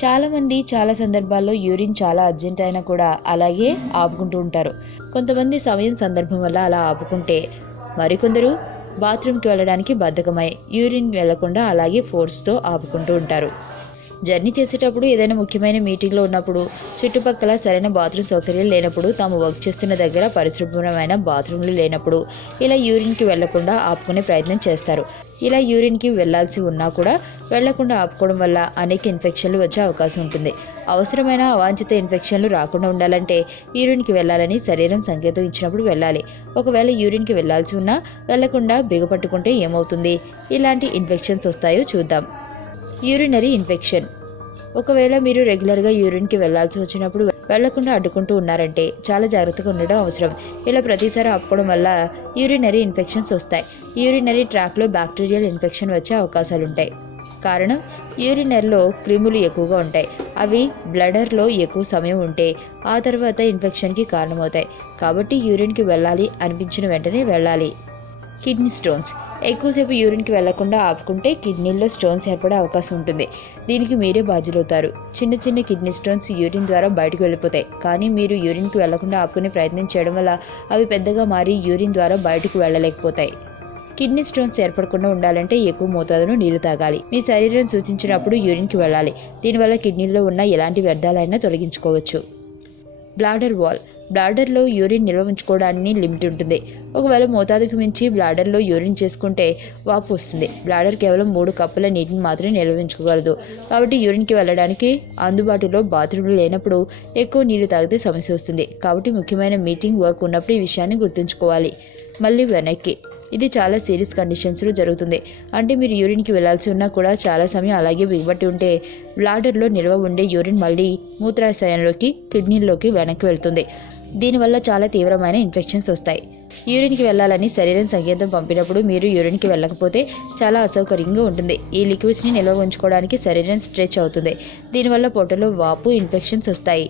చాలామంది చాలా సందర్భాల్లో యూరిన్ చాలా అర్జెంట్ అయినా కూడా అలాగే ఆపుకుంటూ ఉంటారు. కొంతమంది సమయం సందర్భం వల్ల అలా ఆపుకుంటే, మరికొందరు బాత్రూమ్కి వెళ్ళడానికి బద్ధకమై యూరిన్ వెళ్లకుండా అలాగే ఫోర్స్తో ఆపుకుంటూ ఉంటారు. జర్నీ చేసేటప్పుడు, ఏదైనా ముఖ్యమైన మీటింగ్లో ఉన్నప్పుడు, చుట్టుపక్కల సరైన బాత్రూమ్ సౌకర్యాలు లేనప్పుడు, తాము వర్క్ చేస్తున్న దగ్గర పరిశుభ్రమైన బాత్రూమ్లు లేనప్పుడు ఇలా యూరిన్కి వెళ్లకుండా ఆపుకునే ప్రయత్నం చేస్తారు. ఇలా యూరిన్కి వెళ్లాల్సి ఉన్నా కూడా వెళ్లకుండా ఆపుకోవడం వల్ల అనేక ఇన్ఫెక్షన్లు వచ్చే అవకాశం ఉంటుంది. అవసరమైన అవాంఛిత ఇన్ఫెక్షన్లు రాకుండా ఉండాలంటే యూరిన్కి వెళ్లాలని శరీరం సంకేతం ఇచ్చినప్పుడు వెళ్ళాలి. ఒకవేళ యూరిన్కి వెళ్లాల్సి ఉన్నా వెళ్లకుండా బిగపట్టుకుంటే ఏమవుతుంది? ఇలాంటి ఇన్ఫెక్షన్స్ వస్తాయో చూద్దాం. Urinary infection. ఒకవేళ మీరు రెగ్యులర్గా యూరిన్కి వెళ్లాల్సి వచ్చినప్పుడు వెళ్లకుండా అడ్డుకుంటూ ఉన్నారంటే చాలా జాగ్రత్తగా ఉండడం అవసరం. ఇలా ప్రతిసారి ఆపుకోవడం వల్ల యూరినరీ ఇన్ఫెక్షన్స్ వస్తాయి. యూరినరీ ట్రాక్లో బ్యాక్టీరియల్ ఇన్ఫెక్షన్ వచ్చే అవకాశాలుంటాయి. కారణం, యూరినరీలో క్రిములు ఎక్కువగా ఉంటాయి. అవి బ్లడర్లో ఎక్కువ సమయం ఉంటే ఆ తర్వాత ఇన్ఫెక్షన్కి కారణమవుతాయి. కాబట్టి యూరిన్కి వెళ్ళాలి అనిపించిన వెంటనే వెళ్ళాలి. Kidney stones. ఎక్కువసేపు యూరిన్కి వెళ్లకుండా ఆపుకుంటే కిడ్నీల్లో స్టోన్స్ ఏర్పడే అవకాశం ఉంటుంది. దీనికి మీరే బాధ్యులవుతారు. చిన్న చిన్న కిడ్నీ స్టోన్స్ యూరిన్ ద్వారా బయటకు వెళ్ళిపోతాయి. కానీ మీరు యూరిన్కి వెళ్లకుండా ఆపుకునే ప్రయత్నం చేయడం వల్ల అవి పెద్దగా మారి యూరిన్ ద్వారా బయటకు వెళ్ళలేకపోతాయి. కిడ్నీ స్టోన్స్ ఏర్పడకుండా ఉండాలంటే ఎక్కువ మోతాదులో నీళ్లు తాగాలి. మీ శరీరం సూచించినప్పుడు యూరిన్కి వెళ్ళాలి. దీనివల్ల కిడ్నీలో ఉన్న ఎలాంటి వ్యర్థాలైనా తొలగించుకోవచ్చు. Bladder wall. బ్లాడర్లో యూరిన్ నిల్వ ఉంచుకోవడానికి లిమిట్ ఉంటుంది. ఒకవేళ మోతాదుకు మించి బ్లాడర్లో యూరిన్ చేసుకుంటే వాపు వస్తుంది. బ్లాడర్ కేవలం 3 కప్పుల నీటిని మాత్రమే నిల్వ ఉంచుకోగలదు. కాబట్టి యూరిన్కి వెళ్ళడానికి అందుబాటులో బాత్రూమ్లు లేనప్పుడు ఎక్కువ నీళ్లు తాగితే సమస్య వస్తుంది. కాబట్టి ముఖ్యమైన మీటింగ్, వర్క్ ఉన్నప్పుడు ఈ విషయాన్ని గుర్తుంచుకోవాలి. మళ్ళీ వెనక్కి. ఇది చాలా సీరియస్ కండిషన్స్లో జరుగుతుంది. అంటే మీరు యూరిన్కి వెళ్లాల్సి ఉన్నా కూడా చాలా సమయం అలాగే బిగబట్టి ఉంటే బ్లాడర్లో నిల్వ ఉండే యూరిన్ మళ్ళీ మూత్రాశయంలోకి, కిడ్నీల్లోకి వెనక్కి వెళ్తుంది. దీనివల్ల చాలా తీవ్రమైన ఇన్ఫెక్షన్స్ వస్తాయి. యూరిన్కి వెళ్ళాలని శరీరం సంకేతం పంపినప్పుడు మీరు యూరిన్కి వెళ్ళకపోతే చాలా అసౌకర్యంగా ఉంటుంది. ఈ లిక్విడ్స్ని నిల్వ ఉంచుకోవడానికి శరీరం స్ట్రెచ్ అవుతుంది. దీనివల్ల పొట్టలో వాపు, ఇన్ఫెక్షన్స్ వస్తాయి.